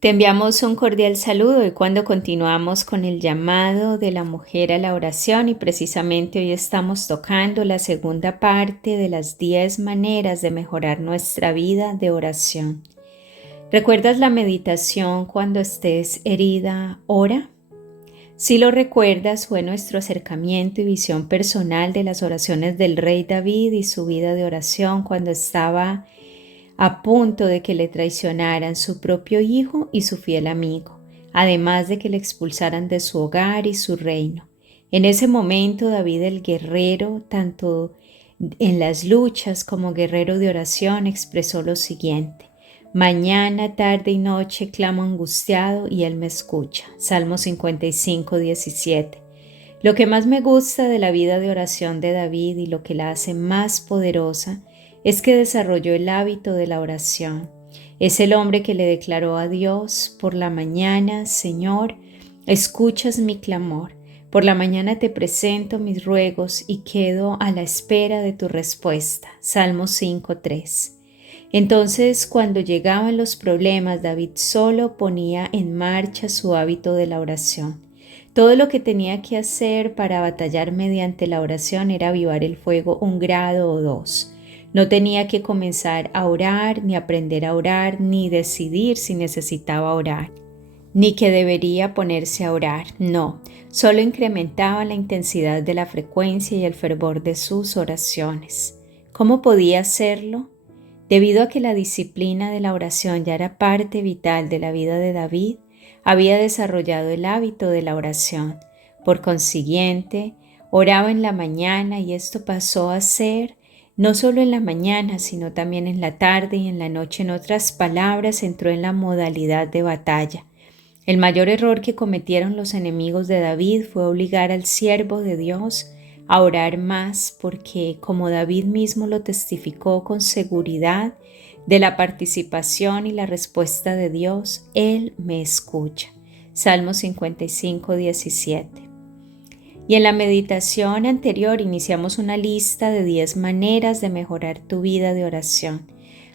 Te enviamos un cordial saludo y cuando continuamos con el llamado de la mujer a la oración y precisamente hoy estamos tocando la segunda parte de las 10 maneras de mejorar nuestra vida de oración. ¿Recuerdas la meditación cuando estés herida? Ora. Si lo recuerdas, fue nuestro acercamiento y visión personal de las oraciones del rey David y su vida de oración cuando estaba a punto de que le traicionaran su propio hijo y su fiel amigo, además de que le expulsaran de su hogar y su reino. En ese momento David el guerrero, tanto en las luchas como guerrero de oración, expresó lo siguiente: mañana, tarde y noche clamo angustiado y él me escucha. Salmo 55, 17. Lo que más me gusta de la vida de oración de David y lo que la hace más poderosa es que desarrolló el hábito de la oración. Es el hombre que le declaró a Dios por la mañana: Señor, escuchas mi clamor. Por la mañana te presento mis ruegos y quedo a la espera de tu respuesta. Salmo 5:3. Entonces, cuando llegaban los problemas, David solo ponía en marcha su hábito de la oración. Todo lo que tenía que hacer para batallar mediante la oración era avivar el fuego un grado o dos. No tenía que comenzar a orar, ni aprender a orar, ni decidir si necesitaba orar, ni que debería ponerse a orar. No, solo incrementaba la intensidad de la frecuencia y el fervor de sus oraciones. ¿Cómo podía hacerlo? Debido a que la disciplina de la oración ya era parte vital de la vida de David, había desarrollado el hábito de la oración. Por consiguiente, oraba en la mañana y esto pasó a ser no solo en la mañana, sino también en la tarde y en la noche. En otras palabras, entró en la modalidad de batalla. El mayor error que cometieron los enemigos de David fue obligar al siervo de Dios a orar más, porque, como David mismo lo testificó con seguridad de la participación y la respuesta de Dios, Él me escucha. Salmo 55, 17. Y en la meditación anterior iniciamos una lista de 10 maneras de mejorar tu vida de oración.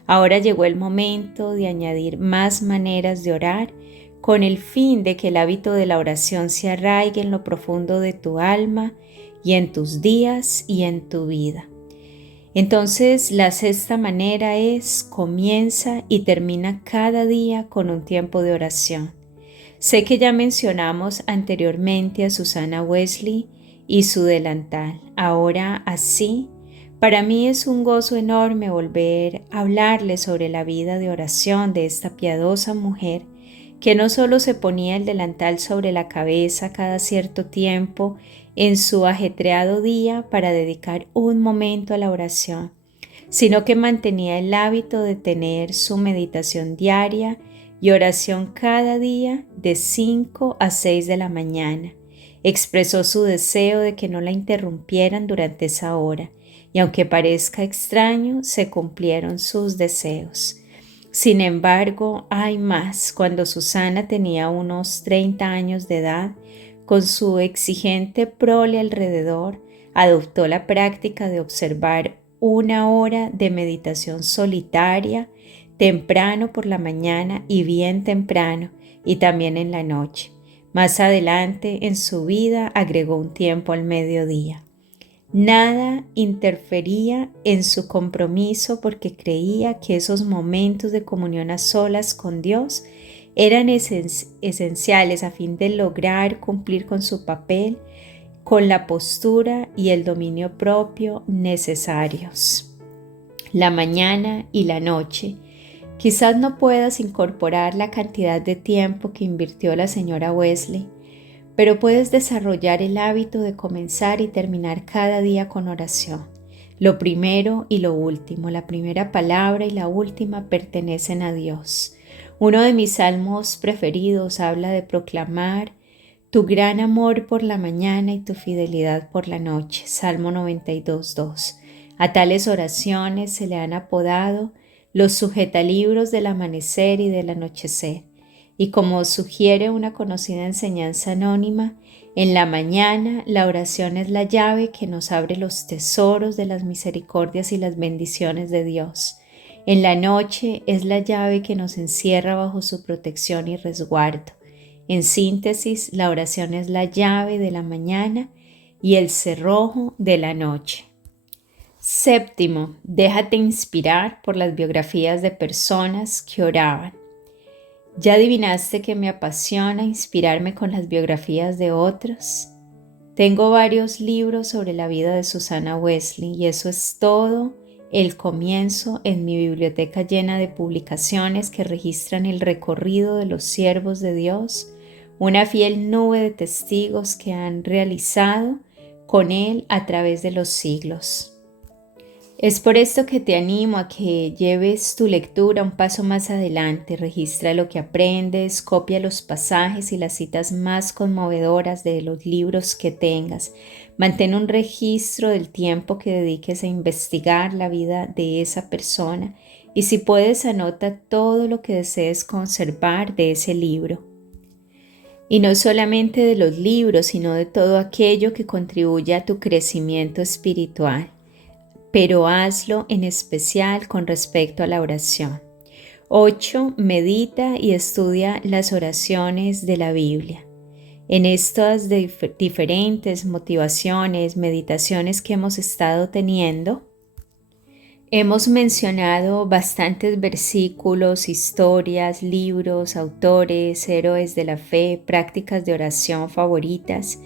Ahora llegó el momento de añadir más maneras de orar con el fin de que el hábito de la oración se arraigue en lo profundo de tu alma y en tus días y en tu vida. Entonces, la sexta manera es: comienza y termina cada día con un tiempo de oración. Sé que ya mencionamos anteriormente a Susanna Wesley y su delantal. Ahora así, para mí es un gozo enorme volver a hablarles sobre la vida de oración de esta piadosa mujer que no solo se ponía el delantal sobre la cabeza cada cierto tiempo en su ajetreado día para dedicar un momento a la oración, sino que mantenía el hábito de tener su meditación diaria y oración cada día de 5 a 6 de la mañana. Expresó su deseo de que no la interrumpieran durante esa hora, y aunque parezca extraño, se cumplieron sus deseos. Sin embargo, hay más. Cuando Susana tenía unos 30 años de edad, con su exigente prole alrededor, adoptó la práctica de observar una hora de meditación solitaria, temprano por la mañana y bien temprano, y también en la noche. Más adelante en su vida agregó un tiempo al mediodía. Nada interfería en su compromiso porque creía que esos momentos de comunión a solas con Dios eran esenciales a fin de lograr cumplir con su papel, con la postura y el dominio propio necesarios. La mañana y la noche. Quizás no puedas incorporar la cantidad de tiempo que invirtió la señora Wesley, pero puedes desarrollar el hábito de comenzar y terminar cada día con oración. Lo primero y lo último, la primera palabra y la última pertenecen a Dios. Uno de mis salmos preferidos habla de proclamar tu gran amor por la mañana y tu fidelidad por la noche. Salmo 92:2. A tales oraciones se le han apodado los sujetalibros del amanecer y del anochecer. Y como sugiere una conocida enseñanza anónima, en la mañana la oración es la llave que nos abre los tesoros de las misericordias y las bendiciones de Dios. En la noche es la llave que nos encierra bajo su protección y resguardo. En síntesis, la oración es la llave de la mañana y el cerrojo de la noche. Séptimo, déjate inspirar por las biografías de personas que oraban. ¿Ya adivinaste que me apasiona inspirarme con las biografías de otros? Tengo varios libros sobre la vida de Susanna Wesley y eso es todo el comienzo en mi biblioteca llena de publicaciones que registran el recorrido de los siervos de Dios, una fiel nube de testigos que han realizado con Él a través de los siglos. Es por esto que te animo a que lleves tu lectura un paso más adelante, registra lo que aprendes, copia los pasajes y las citas más conmovedoras de los libros que tengas. Mantén un registro del tiempo que dediques a investigar la vida de esa persona y si puedes anota todo lo que desees conservar de ese libro. Y no solamente de los libros, sino de todo aquello que contribuye a tu crecimiento espiritual, pero hazlo en especial con respecto a la oración. 8. Medita y estudia las oraciones de la Biblia. En estas diferentes motivaciones, meditaciones que hemos estado teniendo, hemos mencionado bastantes versículos, historias, libros, autores, héroes de la fe, prácticas de oración favoritas.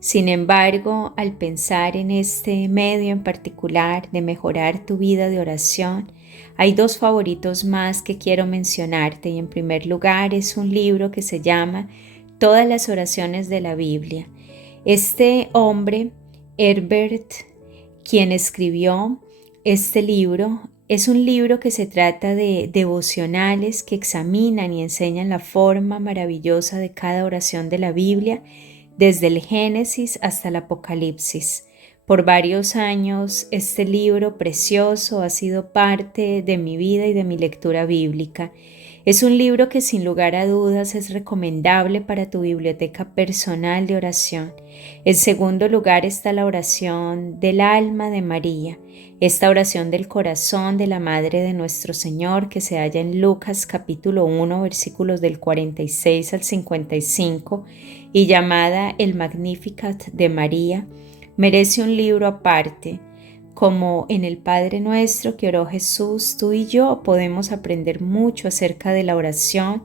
Sin embargo, al pensar en este medio en particular de mejorar tu vida de oración, hay dos favoritos más que quiero mencionarte y en primer lugar es un libro que se llama Todas las oraciones de la Biblia. Este hombre, Herbert, quien escribió este libro, es un libro que se trata de devocionales que examinan y enseñan la forma maravillosa de cada oración de la Biblia desde el Génesis hasta el Apocalipsis. Por varios años, este libro precioso ha sido parte de mi vida y de mi lectura bíblica. Es un libro que sin lugar a dudas es recomendable para tu biblioteca personal de oración. En segundo lugar está la oración del alma de María, esta oración del corazón de la Madre de nuestro Señor que se halla en Lucas capítulo 1 versículos del 46 al 55 y llamada el Magnificat de María, merece un libro aparte. Como en el Padre Nuestro que oró Jesús, tú y yo podemos aprender mucho acerca de la oración,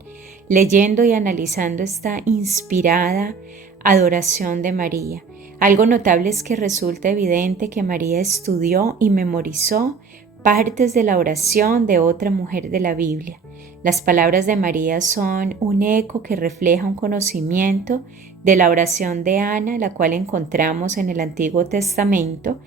leyendo y analizando esta inspirada adoración de María. Algo notable es que resulta evidente que María estudió y memorizó partes de la oración de otra mujer de la Biblia. Las palabras de María son un eco que refleja un conocimiento de la oración de Ana, la cual encontramos en el Antiguo Testamento,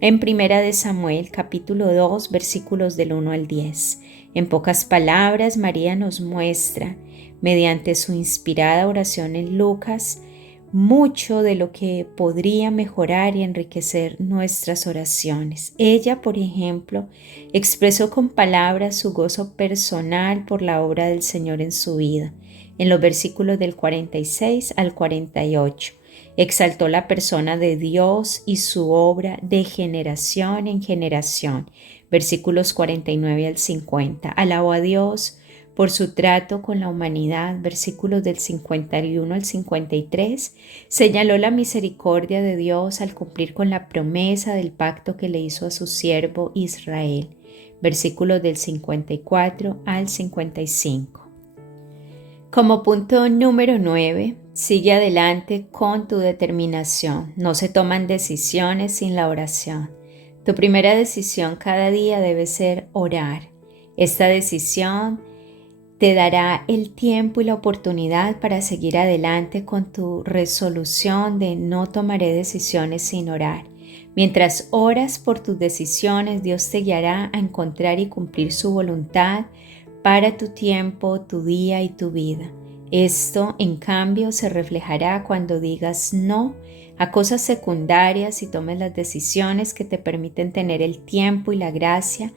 en Primera de Samuel, capítulo 2, versículos del 1 al 10. En pocas palabras, María nos muestra, mediante su inspirada oración en Lucas, mucho de lo que podría mejorar y enriquecer nuestras oraciones. Ella, por ejemplo, expresó con palabras su gozo personal por la obra del Señor en su vida, en los versículos del 46 al 48. Exaltó la persona de Dios y su obra de generación en generación. Versículos 49 al 50. Alabó a Dios por su trato con la humanidad. Versículos del 51 al 53. Señaló la misericordia de Dios al cumplir con la promesa del pacto que le hizo a su siervo Israel. Versículos del 54 al 55. Como punto número 9, sigue adelante con tu determinación. No se toman decisiones sin la oración. Tu primera decisión cada día debe ser orar. Esta decisión te dará el tiempo y la oportunidad para seguir adelante con tu resolución de no tomaré decisiones sin orar. Mientras oras por tus decisiones, Dios te guiará a encontrar y cumplir su voluntad para tu tiempo, tu día y tu vida. Esto, en cambio, se reflejará cuando digas no a cosas secundarias y tomes las decisiones que te permiten tener el tiempo y la gracia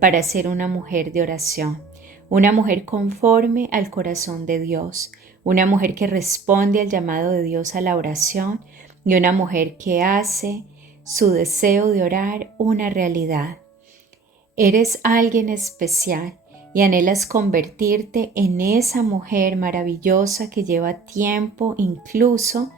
para ser una mujer de oración, una mujer conforme al corazón de Dios, una mujer que responde al llamado de Dios a la oración y una mujer que hace su deseo de orar una realidad. Eres alguien especial y anhelas convertirte en esa mujer maravillosa que lleva tiempo, incluso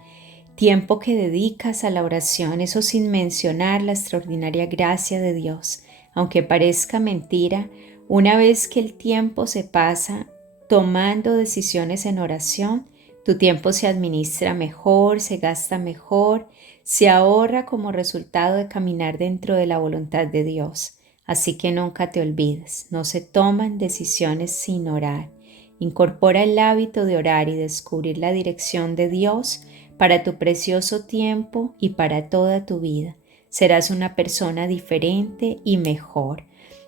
tiempo que dedicas a la oración, eso sin mencionar la extraordinaria gracia de Dios. Aunque parezca mentira, una vez que el tiempo se pasa tomando decisiones en oración, tu tiempo se administra mejor, se gasta mejor, se ahorra como resultado de caminar dentro de la voluntad de Dios. Así que nunca te olvides, no se toman decisiones sin orar. Incorpora el hábito de orar y descubrir la dirección de Dios para tu precioso tiempo y para toda tu vida. Serás una persona diferente y mejor.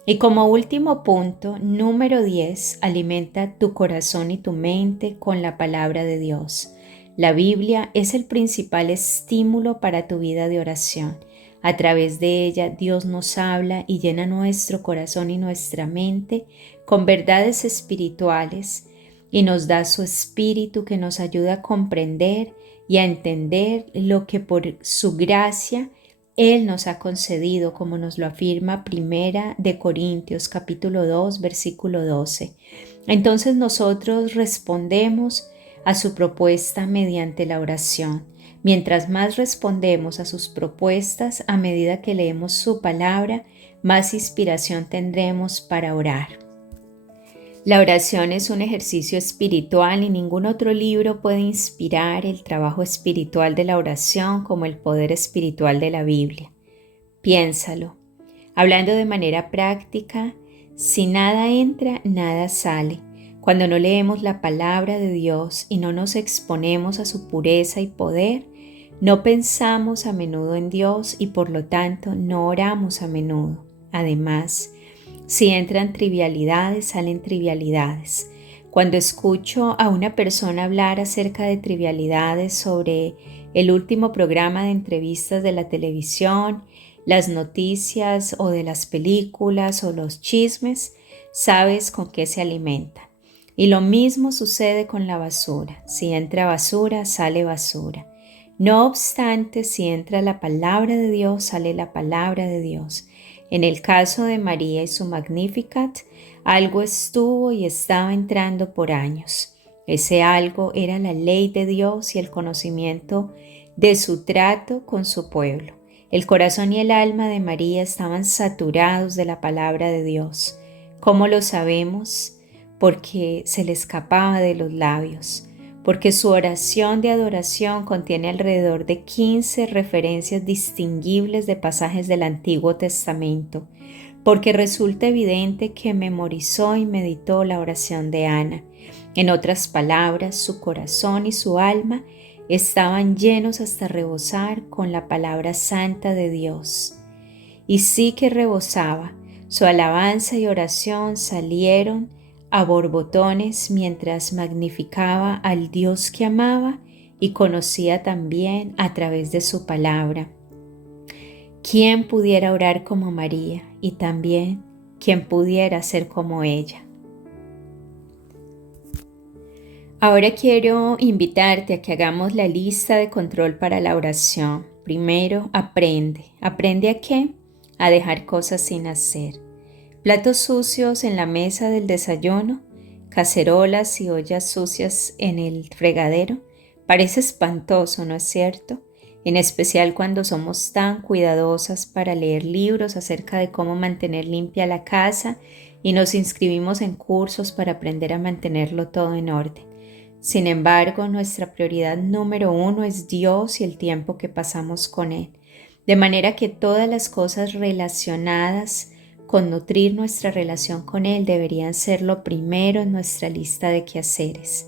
Y como último punto, número 10, alimenta tu corazón y tu mente con la palabra de Dios. La Biblia es el principal estímulo para tu vida de oración. A través de ella, Dios nos habla y llena nuestro corazón y nuestra mente con verdades espirituales y nos da su espíritu que nos ayuda a comprender y a entender lo que por su gracia Él nos ha concedido, como nos lo afirma Primera de Corintios capítulo 2 versículo 12. Entonces nosotros respondemos a su propuesta mediante la oración. Mientras más respondemos a sus propuestas, a medida que leemos su palabra, más inspiración tendremos para orar. La oración es un ejercicio espiritual y ningún otro libro puede inspirar el trabajo espiritual de la oración como el poder espiritual de la Biblia. Piénsalo. Hablando de manera práctica, si nada entra, nada sale. Cuando no leemos la palabra de Dios y no nos exponemos a su pureza y poder, no pensamos a menudo en Dios y por lo tanto no oramos a menudo. Además, si entran trivialidades, salen trivialidades. Cuando escucho a una persona hablar acerca de trivialidades sobre el último programa de entrevistas de la televisión, las noticias o de las películas o los chismes, sabes con qué se alimentan. Y lo mismo sucede con la basura. Si entra basura, sale basura. No obstante, si entra la palabra de Dios, sale la palabra de Dios. En el caso de María y su Magnificat, algo estuvo y estaba entrando por años. Ese algo era la ley de Dios y el conocimiento de su trato con su pueblo. El corazón y el alma de María estaban saturados de la palabra de Dios. ¿Cómo lo sabemos? Porque se le escapaba de los labios, porque su oración de adoración contiene alrededor de 15 referencias distinguibles de pasajes del Antiguo Testamento, porque resulta evidente que memorizó y meditó la oración de Ana. En otras palabras, su corazón y su alma estaban llenos hasta rebosar con la palabra santa de Dios. Y sí que rebosaba, su alabanza y oración salieron a borbotones mientras magnificaba al Dios que amaba y conocía también a través de su palabra. ¿Quién pudiera orar como María y también quién pudiera ser como ella? Ahora quiero invitarte a que hagamos la lista de control para la oración. Primero, aprende. ¿Aprende a qué? A dejar cosas sin hacer. Platos sucios en la mesa del desayuno, cacerolas y ollas sucias en el fregadero. Parece espantoso, ¿no es cierto? En especial cuando somos tan cuidadosas para leer libros acerca de cómo mantener limpia la casa y nos inscribimos en cursos para aprender a mantenerlo todo en orden. Sin embargo, nuestra prioridad número 1 es Dios y el tiempo que pasamos con Él, de manera que todas las cosas relacionadas con nutrir nuestra relación con Él deberían ser lo primero en nuestra lista de quehaceres.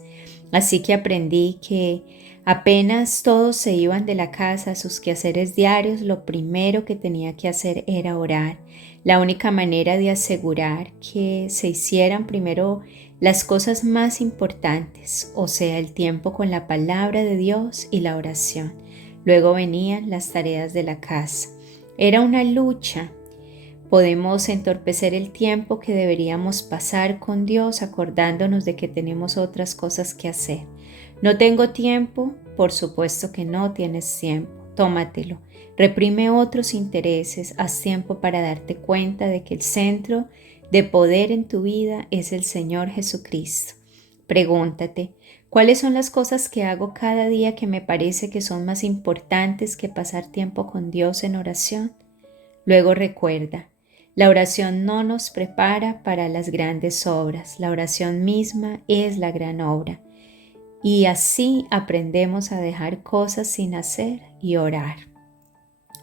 Así que aprendí que apenas todos se iban de la casa a sus quehaceres diarios, lo primero que tenía que hacer era orar. La única manera de asegurar que se hicieran primero las cosas más importantes, o sea, el tiempo con la palabra de Dios y la oración. Luego venían las tareas de la casa. Era una lucha. Podemos entorpecer el tiempo que deberíamos pasar con Dios acordándonos de que tenemos otras cosas que hacer. No tengo tiempo, por supuesto que no tienes tiempo. tómatelo. Reprime otros intereses, haz tiempo para darte cuenta de que el centro de poder en tu vida es el Señor Jesucristo. Pregúntate, ¿cuáles son las cosas que hago cada día que me parece que son más importantes que pasar tiempo con Dios en oración? Luego recuerda, la oración no nos prepara para las grandes obras, la oración misma es la gran obra. Y así aprendemos a dejar cosas sin hacer y orar.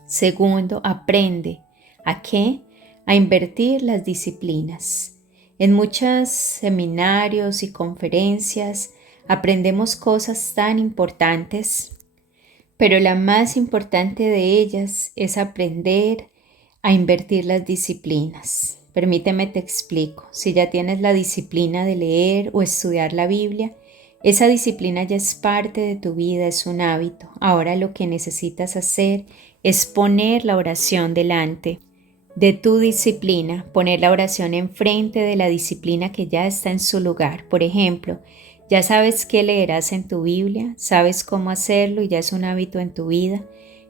Segundo, aprende. ¿A qué? A invertir las disciplinas. En muchos seminarios y conferencias aprendemos cosas tan importantes, pero la más importante de ellas es aprender a invertir las disciplinas. Permíteme te explico. Si ya tienes la disciplina de leer o estudiar la Biblia, esa disciplina ya es parte de tu vida, es un hábito. Ahora lo que necesitas hacer es poner la oración delante de tu disciplina, poner la oración enfrente de la disciplina que ya está en su lugar. Por ejemplo, ya sabes qué leerás en tu Biblia, sabes cómo hacerlo y ya es un hábito en tu vida.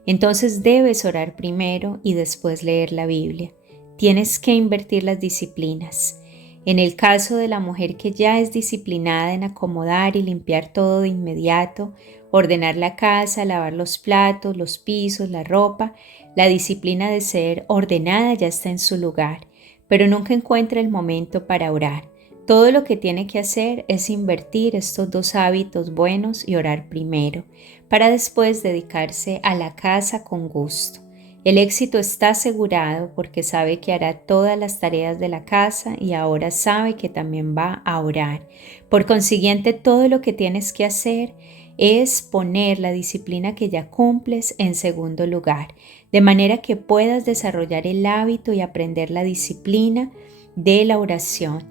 Entonces debes orar primero y después leer la Biblia. Tienes que invertir las disciplinas. En el caso de la mujer que ya es disciplinada en acomodar y limpiar todo de inmediato, ordenar la casa, lavar los platos, los pisos, la ropa, la disciplina de ser ordenada ya está en su lugar, pero nunca encuentra el momento para orar. Todo lo que tiene que hacer es invertir estos dos hábitos buenos y orar primero, para después dedicarse a la casa con gusto. El éxito está asegurado porque sabe que hará todas las tareas de la casa y ahora sabe que también va a orar. Por consiguiente, todo lo que tienes que hacer es poner la disciplina que ya cumples en segundo lugar, de manera que puedas desarrollar el hábito y aprender la disciplina de la oración.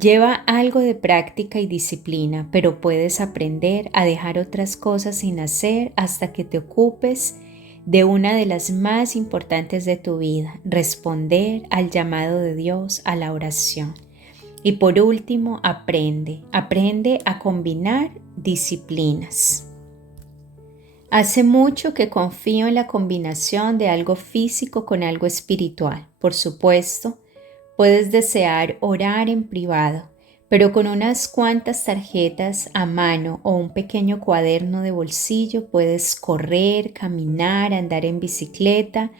Lleva algo de práctica y disciplina, pero puedes aprender a dejar otras cosas sin hacer hasta que te ocupes de una de las más importantes de tu vida, responder al llamado de Dios a la oración. Y por último, aprende a combinar disciplinas. Hace mucho que confío en la combinación de algo físico con algo espiritual. Por supuesto, puedes desear orar en privado, pero con unas cuantas tarjetas a mano o un pequeño cuaderno de bolsillo puedes correr, caminar, andar en bicicleta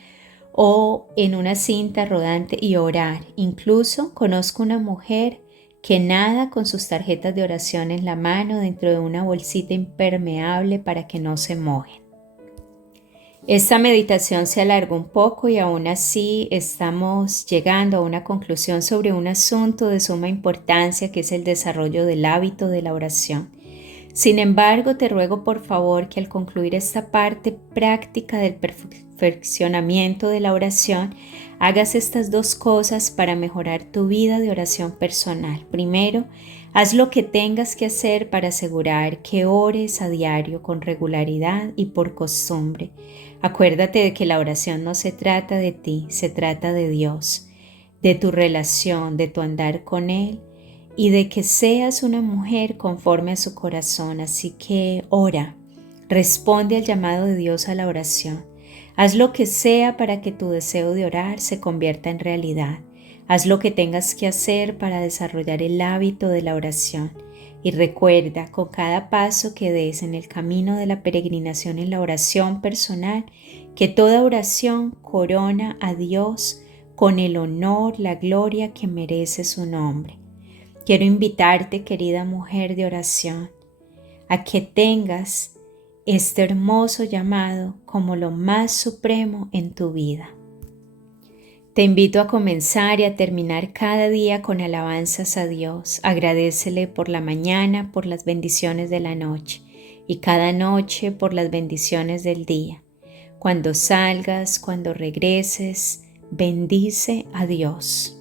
o en una cinta rodante y orar. Incluso conozco una mujer que nada con sus tarjetas de oración en la mano dentro de una bolsita impermeable para que no se mojen. Esta meditación se alargó un poco y aún así estamos llegando a una conclusión sobre un asunto de suma importancia que es el desarrollo del hábito de la oración. Sin embargo, te ruego por favor que al concluir esta parte práctica del perfeccionamiento de la oración, hagas estas dos cosas para mejorar tu vida de oración personal. Primero, haz lo que tengas que hacer para asegurar que ores a diario con regularidad y por costumbre. Acuérdate de que la oración no se trata de ti, se trata de Dios, de tu relación, de tu andar con Él y de que seas una mujer conforme a su corazón. Así que ora, responde al llamado de Dios a la oración. Haz lo que sea para que tu deseo de orar se convierta en realidad. Haz lo que tengas que hacer para desarrollar el hábito de la oración. Y recuerda, con cada paso que des en el camino de la peregrinación en la oración personal, que toda oración corona a Dios con el honor, la gloria que merece su nombre. Quiero invitarte, querida mujer de oración, a que tengas este hermoso llamado como lo más supremo en tu vida. Te invito a comenzar y a terminar cada día con alabanzas a Dios. Agradécele por la mañana, por las bendiciones de la noche y cada noche por las bendiciones del día. Cuando salgas, cuando regreses, bendice a Dios.